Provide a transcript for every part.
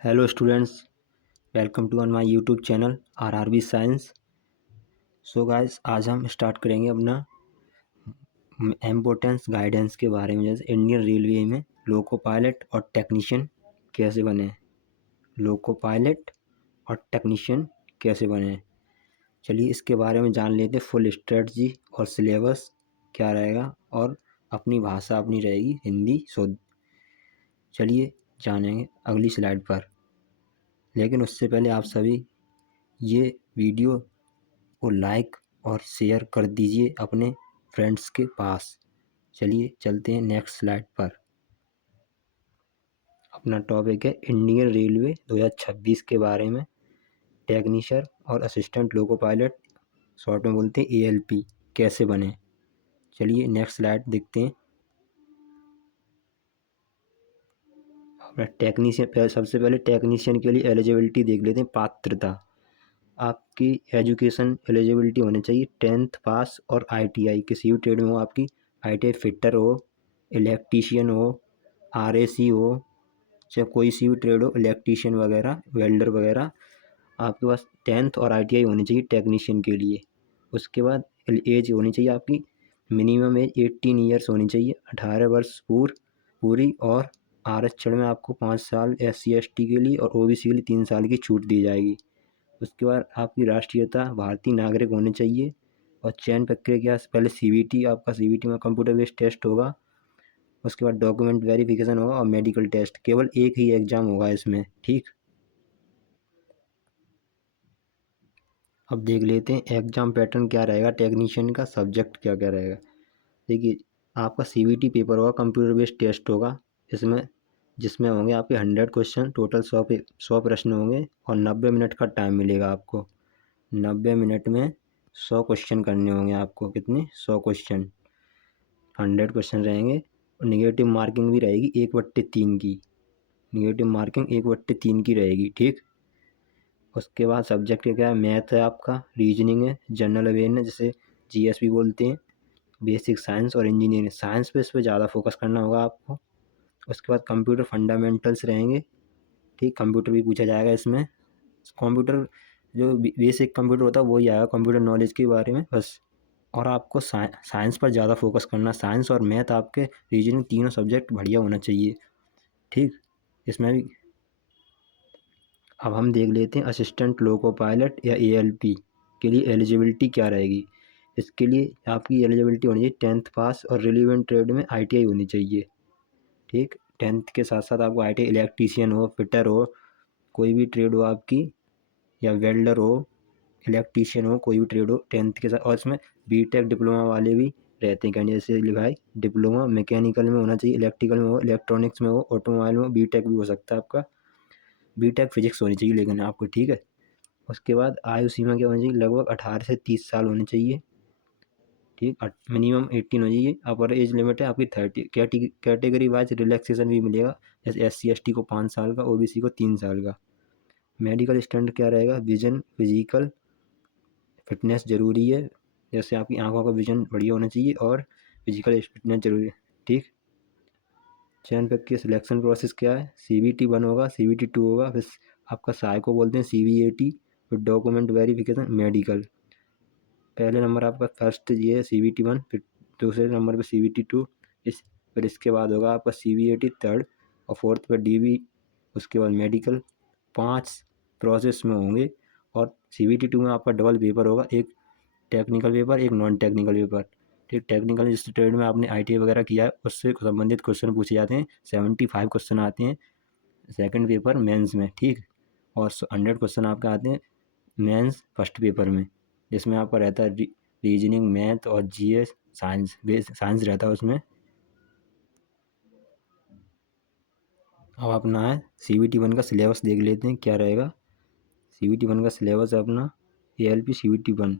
Hello students, welcome to on my YouTube channel RRB science. So guys, आज हम start करेंगे अपना importance guidance के बारे में। जैसे इंडियन रेलवे में लोको पायलट और टेक्नीशियन कैसे बने। लोको पायलट और टेक्नीशियन कैसे बने, चलिए इसके बारे में जान लेते हैं। फुल स्ट्रेटजी और सिलेबस क्या रहेगा और अपनी भाषा अपनी रहेगी हिंदी शुद्ध। चलिए जानेंगे अगली स्लाइड पर। लेकिन उससे पहले आप सभी ये वीडियो को लाइक और शेयर कर दीजिए अपने फ्रेंड्स के पास। चलिए चलते हैं नेक्स्ट स्लाइड पर। अपना टॉपिक है इंडियन रेलवे 2026 के बारे में। टेक्नीशियन और असिस्टेंट लोको पायलट, शॉर्ट में बोलते हैं एएलपी, कैसे बने। चलिए नेक्स्ट स्लाइड देखते हैं। अपना टेक्नीशियन, सबसे पहले टेक्नीशियन के लिए एलिजिबिलिटी देख लेते हैं। पात्रता, आपकी एजुकेशन एलिजिबिलिटी होनी चाहिए 10th पास और आईटीआई, किसी भी ट्रेड में हो आपकी। आईटीआई फिटर हो, इलेक्ट्रीशियन हो, आरएसी हो, चाहे कोई सी भी ट्रेड हो, इलेक्ट्रीशियन वगैरह, वेल्डर वगैरह, आपके पास 10th और आईटीआई होनी चाहिए टेक्नीशियन के लिए। उसके बाद एज होनी चाहिए आपकी, मिनिमम एज 18 ईयर्स होनी चाहिए, 18 वर्ष पूरी। और आरक्षण में आपको 5 साल SC ST के लिए और ओबीसी के लिए 3 साल की छूट दी जाएगी। उसके बाद आपकी राष्ट्रीयता भारतीय नागरिक होनी चाहिए। और चयन प्रक्रिया क्या, पहले सीबीटी, आपका सीबीटी में कंप्यूटर बेस्ड टेस्ट होगा। उसके बाद डॉक्यूमेंट वेरिफिकेशन होगा और मेडिकल टेस्ट। केवल एक ही एग्जाम होगा इसमें, ठीक। अब देख लेते हैं एग्जाम पैटर्न क्या रहेगा, टेक्नीशियन का सब्जेक्ट क्या क्या रहेगा। देखिए, आपका सीबीटी पेपर होगा, कंप्यूटर बेस्ड टेस्ट होगा इसमें, जिसमें होंगे आपके 100 क्वेश्चन, टोटल 100 प्रश्न होंगे और 90 मिनट का टाइम मिलेगा आपको। 90 मिनट में 100 क्वेश्चन करने होंगे आपको। कितने? 100 क्वेश्चन, 100 क्वेश्चन रहेंगे। और निगेटिव मार्किंग भी रहेगी 1/3 की। निगेटिव मार्किंग 1/3 की रहेगी, ठीक। उसके बाद सब्जेक्ट क्या है, मैथ है आपका, रीजनिंग है, जनरल अवेयरनेस जिसे जीएस भी बोलते हैं, बेसिक साइंस और इंजीनियरिंग। साइंस पे इस पर ज़्यादा फोकस करना होगा आपको। उसके बाद कंप्यूटर फंडामेंटल्स रहेंगे, ठीक। कंप्यूटर भी पूछा जाएगा इसमें। कंप्यूटर जो बेसिक कंप्यूटर होता है वही आएगा कंप्यूटर नॉलेज के बारे में बस। और आपको साइंस पर ज़्यादा फोकस करना, साइंस और मैथ आपके, रीजनिंग, तीनों सब्जेक्ट बढ़िया होना चाहिए, ठीक। इसमें भी अब हम देख लेते हैं असिस्टेंट लोको पायलट या एएलपी के लिए एलिजिबिलिटी क्या रहेगी। इसके लिए आपकी एलिजिबिलिटी होनी चाहिए 10th पास और रिलेवेंट ट्रेड में आईटीआई होनी चाहिए, ठीक। 10th के साथ साथ आपको आईटीआई, इलेक्ट्रीशियन हो, फिटर हो, कोई भी ट्रेड हो आपकी, या वेल्डर हो, इलेक्ट्रीशियन हो, कोई भी ट्रेड हो 10th के साथ। और इसमें बीटेक डिप्लोमा वाले भी रहते हैं कैंडिडेट, जैसे लिखा है डिप्लोमा मैकेनिकल में होना चाहिए, इलेक्ट्रिकल में हो, इलेक्ट्रॉनिक्स में हो, ऑटोमोबाइल में हो, बीटेक भी हो सकता है आपका। बीटेक फिजिक्स होनी चाहिए लेकिन आपको, ठीक है। उसके बाद आयु सीमा क्या होनी चाहिए, लगभग 18 से 30 साल होनी चाहिए, ठीक। मिनिमम 18 हो जाइए। अपर एज लिमिट है आपकी 30। कैटेगरी वाइज रिलैक्सेशन भी मिलेगा, जैसे SC ST को 5 साल का, ओबीसी को 3 साल का। मेडिकल स्टैंडर्ड क्या रहेगा, विजन, फिजिकल फिटनेस जरूरी है, जैसे आपकी आंखों का विजन बढ़िया होना चाहिए और फिजिकल फिटनेस जरूरी है, ठीक। चयन प्रक्रिया सिलेक्शन प्रोसेस क्या है, CBT 1 होगा, CBT 2 होगा, फिर आपका सहायक को बोलते हैं CBAT, फिर डॉक्यूमेंट वेरिफिकेशन, मेडिकल। पहले नंबर आपका फर्स्ट ये है CBT 1, फिर दूसरे नंबर पे CBT 2, फिर इसके बाद होगा आपका CBAT थर्ड, और फोर्थ पे DB। उसके बाद मेडिकल। 5 प्रोसेस में होंगे। और CBT 2 में आपका डबल पेपर होगा, एक टेक्निकल पेपर, एक नॉन टेक्निकल पेपर, ठीक। टेक्निकल जिस ट्रेड में आपने ITI वगैरह किया है उससे संबंधित क्वेश्चन पूछे जाते हैं, 75 क्वेश्चन आते हैं सेकंड पेपर मेंस में, ठीक। और 100 क्वेश्चन आपके आते हैं मेंस फर्स्ट पेपर में, जिसमें आपका रहता है रीजनिंग, मैथ और जीएस, साइंस, साइंस रहता है उसमें। अब अपना है CBT 1 का सिलेबस देख लेते हैं क्या रहेगा। CBT 1 का सिलेबस है अपना ALP CBT 1।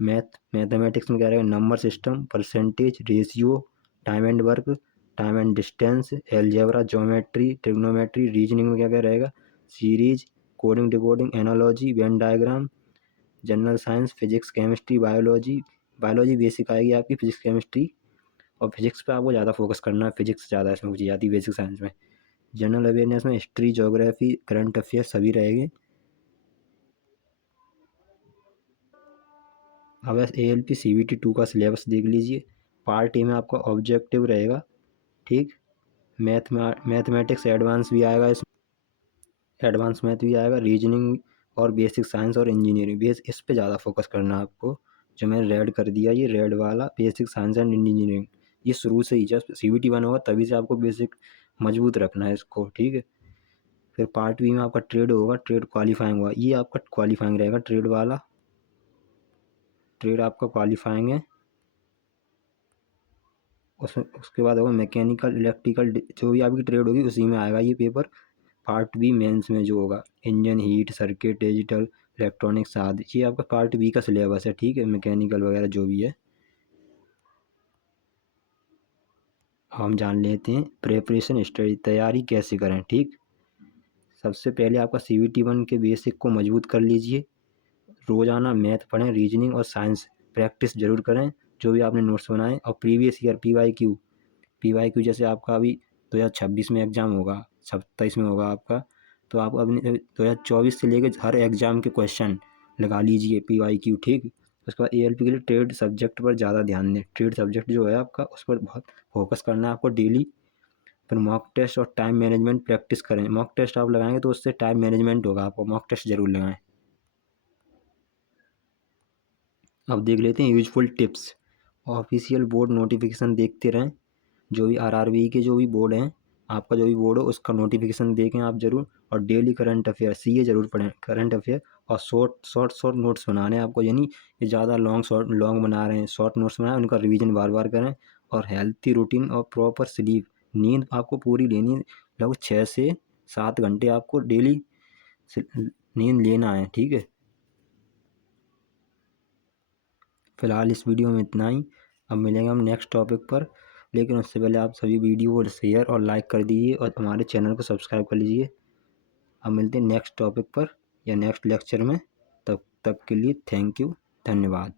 मैथमेटिक्स में क्या रहेगा, number system, percentage, ratio, time and work, time and distance, algebra, geometry, trigonometry. Reasoning में क्या क्या रहेगा, series, coding, decoding, analogy, Venn diagram, general science, physics, chemistry, biology. Biology basic आएगी आपकी, फिजिक्स, केमिस्ट्री। और फिजिक्स पे आपको ज़्यादा फोकस करना है, फिजिक्स ज़्यादा इसमें पूछी जाती है बेसिक साइंस में। जनरल अवेयरनेस में हिस्ट्री, ज्योग्राफी, करंट अफेयर सभी रहेंगे। अब ALP CBT 2 का सिलेबस देख लीजिए। पार्ट ए में आपका ऑब्जेक्टिव रहेगा, ठीक। मैथमेटिक्स एडवांस भी आएगा, इस एडवांस मैथ भी आएगा, रीजनिंग और बेसिक साइंस और इंजीनियरिंग, इस पे ज़्यादा फोकस करना है आपको। जो मैंने रेड कर दिया, ये रेड वाला बेसिक साइंस एंड इंजीनियरिंग, ये शुरू से ही जब CBT 1 होगा तभी से आपको बेसिक मजबूत रखना है इसको, ठीक है। फिर पार्ट बी में आपका ट्रेड होगा, ट्रेड क्वालिफाइंग होगा, ये आपका क्वालिफाइंग रहेगा, ट्रेड वाला ट्रेड आपका क्वालिफाइंग है। उसके बाद होगा मैकेनिकल, इलेक्ट्रिकल, जो भी आपकी ट्रेड होगी उसी में आएगा ये पेपर। पार्ट बी मेंस में जो होगा engine, heat, circuit, digital, electronics आदि, ये आपका पार्ट बी का सिलेबस है, ठीक है, मैकेनिकल वगैरह जो भी है। हम जान लेते हैं प्रेपरेशन स्टडी, तैयारी कैसे करें, ठीक। सबसे पहले आपका CBT 1 के बेसिक को मजबूत कर लीजिए। रोज़ाना मैथ पढ़ें, रीजनिंग और साइंस प्रैक्टिस जरूर करें, जो भी आपने नोट्स बनाए। और प्रीवियस ईयर PYQ जैसे आपका अभी 2026 में एग्ज़ाम होगा, 27 में होगा आपका, तो आप अपने 2024 से लेकर हर एग्ज़ाम के क्वेश्चन लगा लीजिए PYQ, ठीक। उसके बाद ALP के लिए ट्रेड सब्जेक्ट पर ज़्यादा ध्यान दें। ट्रेड सब्जेक्ट जो है आपका, उस पर बहुत फोकस करना है आपको डेली। फिर मॉक टेस्ट और टाइम मैनेजमेंट प्रैक्टिस करें। मॉक टेस्ट आप लगाएंगे तो उससे टाइम मैनेजमेंट होगा, आपको मॉक टेस्ट जरूर लगाएं। अब देख लेते हैं useful tips. Official board notification देखते रहें, जो भी RRBI के जो भी बोर्ड हैं, आपका जो भी बोर्ड हो उसका नोटिफिकेशन देखें आप ज़रूर। और डेली करंट अफेयर CA ज़रूर पढ़ें, करंट अफेयर। और शॉर्ट नोट्स बनाने हैं आपको, यानी ये ज़्यादा लॉन्ग बना रहे हैं, शॉर्ट नोट्स बनाएं, उनका रिवीजन बार बार करें। और हेल्थी रूटीन और प्रॉपर स्लीप, नींद आपको पूरी लेनी है, लगभग 6 से 7 घंटे आपको डेली नींद लेना है, ठीक है। फिलहाल इस वीडियो में इतना ही। अब मिलेंगे हम नेक्स्ट टॉपिक पर, लेकिन उससे पहले आप सभी वीडियो को शेयर और लाइक कर दीजिए और हमारे चैनल को सब्सक्राइब कर लीजिए। अब मिलते हैं नेक्स्ट टॉपिक पर या नेक्स्ट लेक्चर में। तब तक के लिए थैंक यू, धन्यवाद।